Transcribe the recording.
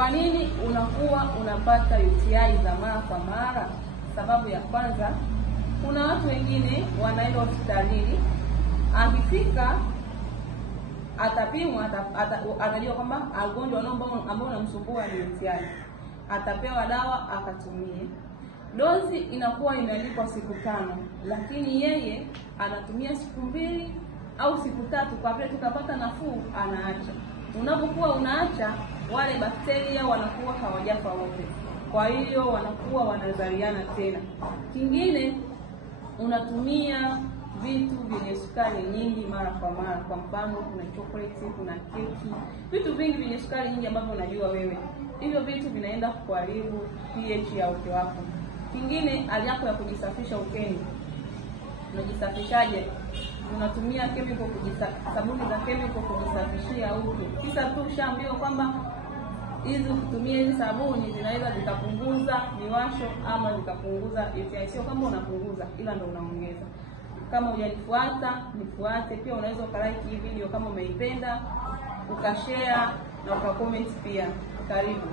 Kwa nini unakuwa unapata UTI za mara kwa mara? Sababu ya kwanza, kuna watu wengine wanaenda hospitalini, akifika atapimwa, atajua kwamba ugonjwa ambao unamsumbua ni UTI. Atapewa dawa akatumie. Dozi inakuwa imeandikwa siku 5, lakini yeye anatumia siku 2 au siku 3, kwa vile tukapata nafuu anaacha. Unapokuwa unaacha, wale bakteria wanakuwa hawajafa wote, kwa hiyo wanakuwa wanazaliana tena. Kingine, unatumia vitu vyenye sukari nyingi mara kwa mara. Kwa mfano, kuna chocolate, kuna keki, vitu vingi vyenye sukari nyingi ambavyo unajua wewe. Hivyo vitu vinaenda kuharibu pH ya uke wako. Kingine, hali yako ya kujisafisha ukeni. Unajisafishaje? Unatumia sabuni za chemical kujisafishia uke. Kisa tu ushaambiwa kwamba ukitumia hizi sabuni zinaweza zikapunguza miwasho ama zikapunguza UTI. Sio kama unapunguza, ila ndio unaongeza. Kama hujanifuata, nifuate. Pia unaweza ukalike hii video kama umeipenda, ukashare na ukacomment pia. Karibu.